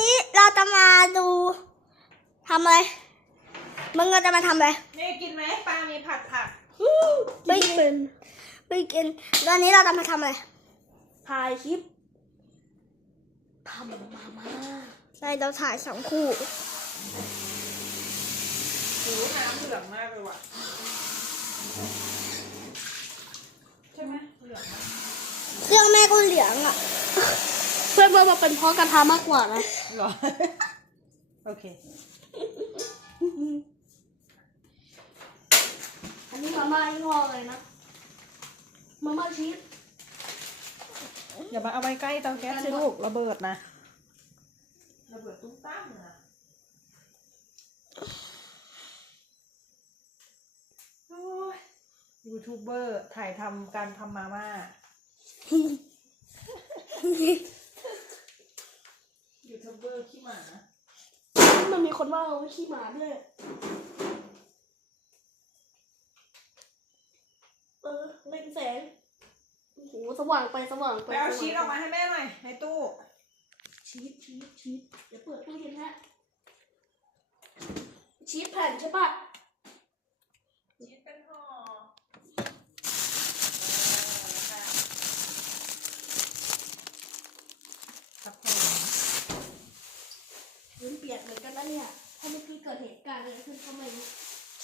นี้เราจะมาดูทำอะไรมึงเราจะมาทำอะไรนี่กินไหมปลามีผัดผักไม่กินไม่กินวันนี้เราจะมาทำอะไรถ่ายคลิปทำมาม่าใช่เราถ่ายสองคู่หูน้ำเหลืองมากเลยว่ะใช่ไหมเหลืองมากเครื่องแม่ก็เหลืองอะเพื่อนว่ามาเป็นเพราะกระทะมากกว่านะ เหรอ โอเค อันนี้มาม่ายี่ห้ออะไรนะ มาม่าชีส อย่ามาเอาไว้ใกล้เตาแก๊สสิลูกระเบิดนะ ระเบิดตุ้มตั้มนะโอ้ยยูทูบเบอร์ถ่ายทำการทำมาม่ายูทูบเบอร์ขี้ หมา มันมีคนว่าเอาไว้ขี้หมาด้วย เออเล่นแสง โอ้โห สว่างไปสว่างไปไปเอาสว่งชีสออกมาให้แม่หน่อยในตู้ ชีสชีสชีสเดี๋ยวเปิดตู้เย็นฮะ ชีสแผ่นใช่ปะ ชีสเป็นห่อครับผม พื้นเปียกเหมือนกันนะเนี่ย ถ้าเมื่อกี้เกิดเหตุการณ์อะไรขึ้นก็ไม่รู้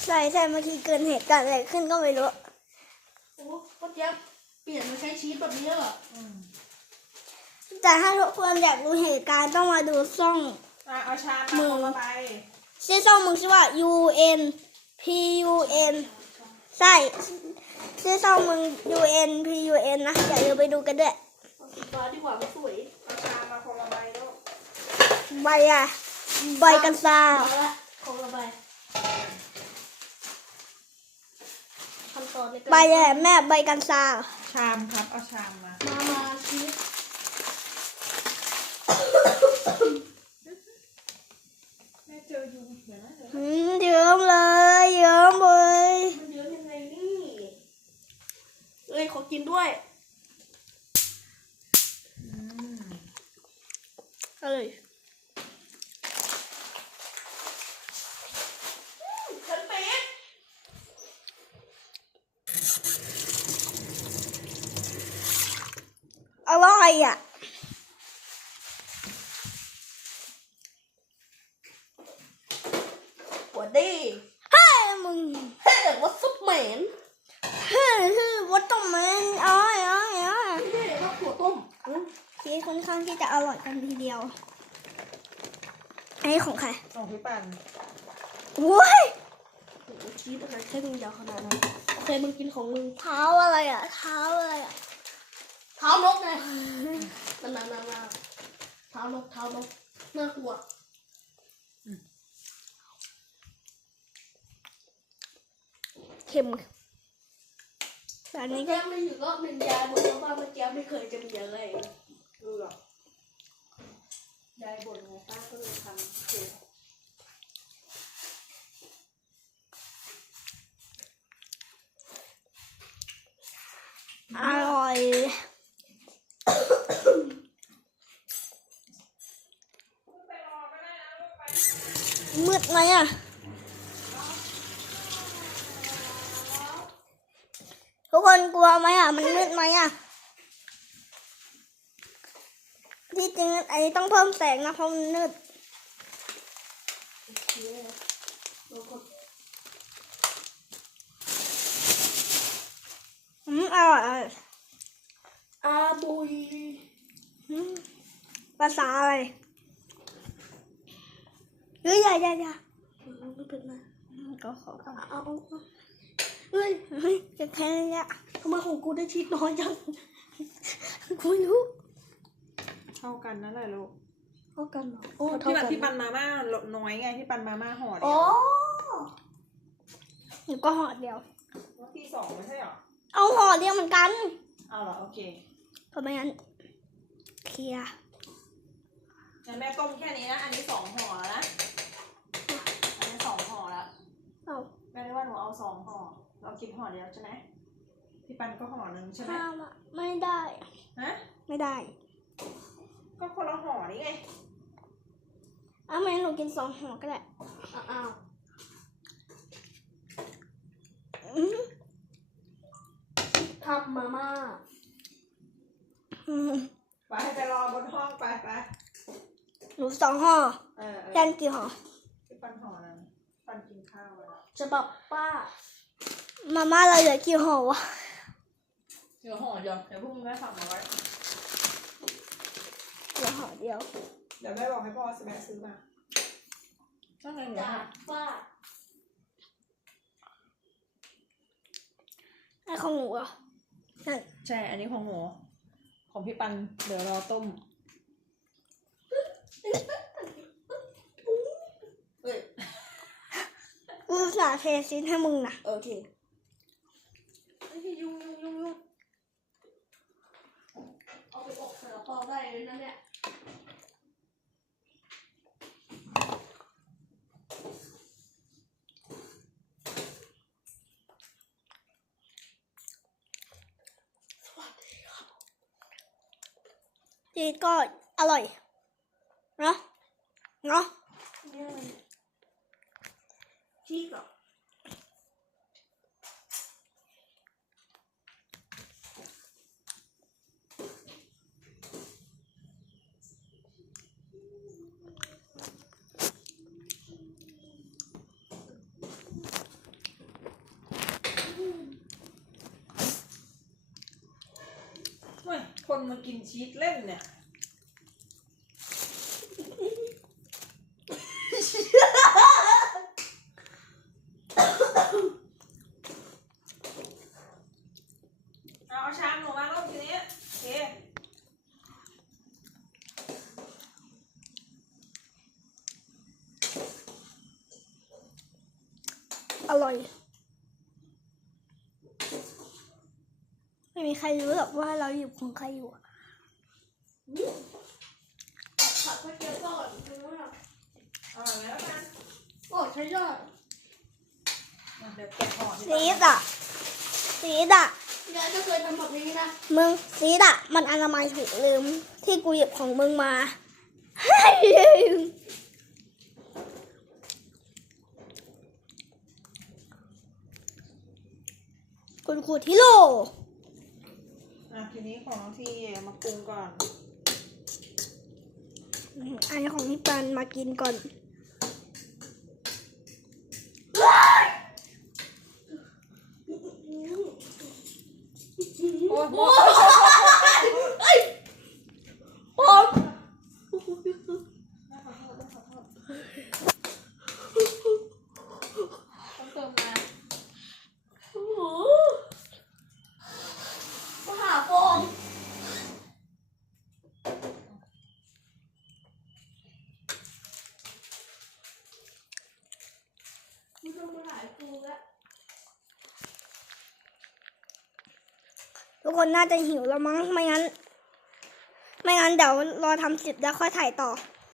ใช่ใช่เมื่อกี้เกิดเหตุการณ์อะไรขึ้นก็ไม่รู้ โอ้ก็เจ๊ยบเปลี่ยนมาใช้ชีสแบบนี้เหรออืมแต่ถ้าทุกคนอยากดูเหตุการณ์ต้องมาดูช่อง อะเอาชามมืมาอ คนละใบชื่อช่องมึงชื่อว่า U N P U N ใช่ชื่อช่องมึง U N P U N นะอย่าลืมไปดูกันด้วยเอาสีฟ้าดีกว่าไม่สวย เอาชามมาคนละใบลูกใบอะใบกันซามาละของระบายขั้นตอนในการ ใบอะไรแม่ใบกันซาชามครับเอาชามมามามาชีสแม่เจอยุงเดี๋ยวนะเดี๋ยวนะอืมเยิ้มเลยเยิ้มเลยมันเยอะยังไงนี่เอ้ยขอกินด้วยอืมเอ้ยฉันเป็ด อ ร่อยอะหัวดีเฮ้ยมึงเฮ้ยวัดซุปเหม็นเฮ้ยเฮ้ยวัตถุมันอ้อยอ้อยอ้อยเฮ้ยว่าถั่วต้มอืมชีสค่อนข้างที่จะอร่อยกันทีเดียวอันนี้ของใครส่งพี่ปันโว้ยโอ้โหชีสอะไรแค่มึงยาวขนาดนั้นโอเคมึงกินของมึงเท้าอะไรอะเท้าอะไรอะเท้านกไงนั่นนั่นนั่นนั่นเท้านกเท้านกน่ากลัวเค็มแต่อันนี้ก็แก้มไม่อยู่ก็เป็นยายบ่นว่าบ้านเมื่อกี้ไม่เคยจะมีอะไร ดูหรอก ยายบ่นไงป้าก็เลยทำเสร็จ อร่อย มืดไหมอะทุกคนกลัวไหมอะ มันมืดไหมอะ ที่จริงอันนี้ต้องเพิ่มแสงนะเพราะมันมืดเชี่ยแล้วก็อืมอร่อยอร่อยอาบุยอืมภาษาอะไร เฮ้ยอย่าอย่าอย่าเออไม่เป็นไรอืมก็ขอเอาเอาเอาเอาเฮ้ยเฮ้ยจะแค่นี้อะทำไมของกูได้ชีสน้อยจังกูไม่รู้เท่ากันนั่นแหละลูกเท่ากันเหรอโอ้พี่เท่าปักันนพี่ปันมาม่าน้อยไงพี่ปันมาม่าห่อเดีอ๋ยอวหนูก็ห่อเดียวว่าพี่สองไม่ใช่เหรอเอาห่อเดียวเหมือนกันเอาเหรอโอเคเพราะไม่งั้นเคลียร์งั้นแม่ต้มแค่นี้นะ อันนี้สองห่อแล้วนะ อันนี้สองห่อแล้ว เอา แม่ได้ว่าหนูเอา สองห่อเราคิดห่อเดียวใช่ไหมพี่ปันก็ห่อหนึ่งใช่ไหมข้าวอะไม่ได้ ฮะไม่ได้ก็คนละห่อนี่ไงไมหนูกินสองห่อก็ได้อ้าวอืมทำมาม่าอืมไปไปรอบนห้องไปไปหนูสองห่อเออเอยัอนกี่ห่อที่ปันห่อนั้นปันกิน ข้าวแล้วฉบับป้า มาม่าเราเหลือกี่ห่อวะเดี๋ยวห่อเดียวเดี๋ยวพรุ่งนี้แม่สั่งมาไว้เหลือห่อเดียวเดี๋ยวแม่บอกให้พ่อแม่ซื้อมาตั้งไงเหรอจากป้าไอ้ของหนูเหรอะนั่นใช่ อันนี้ของหนูของพี่ปัน เดี๋ยวรอต้ม เอ้ย กูอุต สาห์เทซินให้มึงนะโอเคไอ้ที่ยุ่งยุ่งยุ่งยุ่งเอาไปอบใส่กระเป๋าได้เลยนะเนี่ยจีดก็อร่อย เนาะ เนาะ เนี่กเหรอเฮ้ยคนมากินชีสเล่นเนี่ย เอาชามหนูมาลูกทีนี้โอเคอร่อย ไม่มีใครรู้หรอกว่าเราอยู่ของใครอยู่อะผัดก๋วยเตี๋ยวก่อนดูนะเอาแล้วกันโอ้ใช้ยอดเดี๋ยวแกะห่อดีกซีว่าดอะซีดอะ ยายก็เคยทำแบบนี้นะ มึงซีดอะมันอนามัยถูกลืม ที่กูหยิบของมึงมาลืมคุณครูทิโล อะทีนี้ของน้องทีมาปรุงก่อน อันนี้ของพี่ปันมากินก่อน โอ้โห โอ้ย ต้องเติมมา โอ้โหมหาโฟมไม่ต้องมาหลายฟูแล้ว ทุกคนน่าจะหิวแล้วมั้ง ไม่งั้น ไม่งั้นเดี๋ยวรอทำเสร็จแล้วค่อยถ่ายต่อ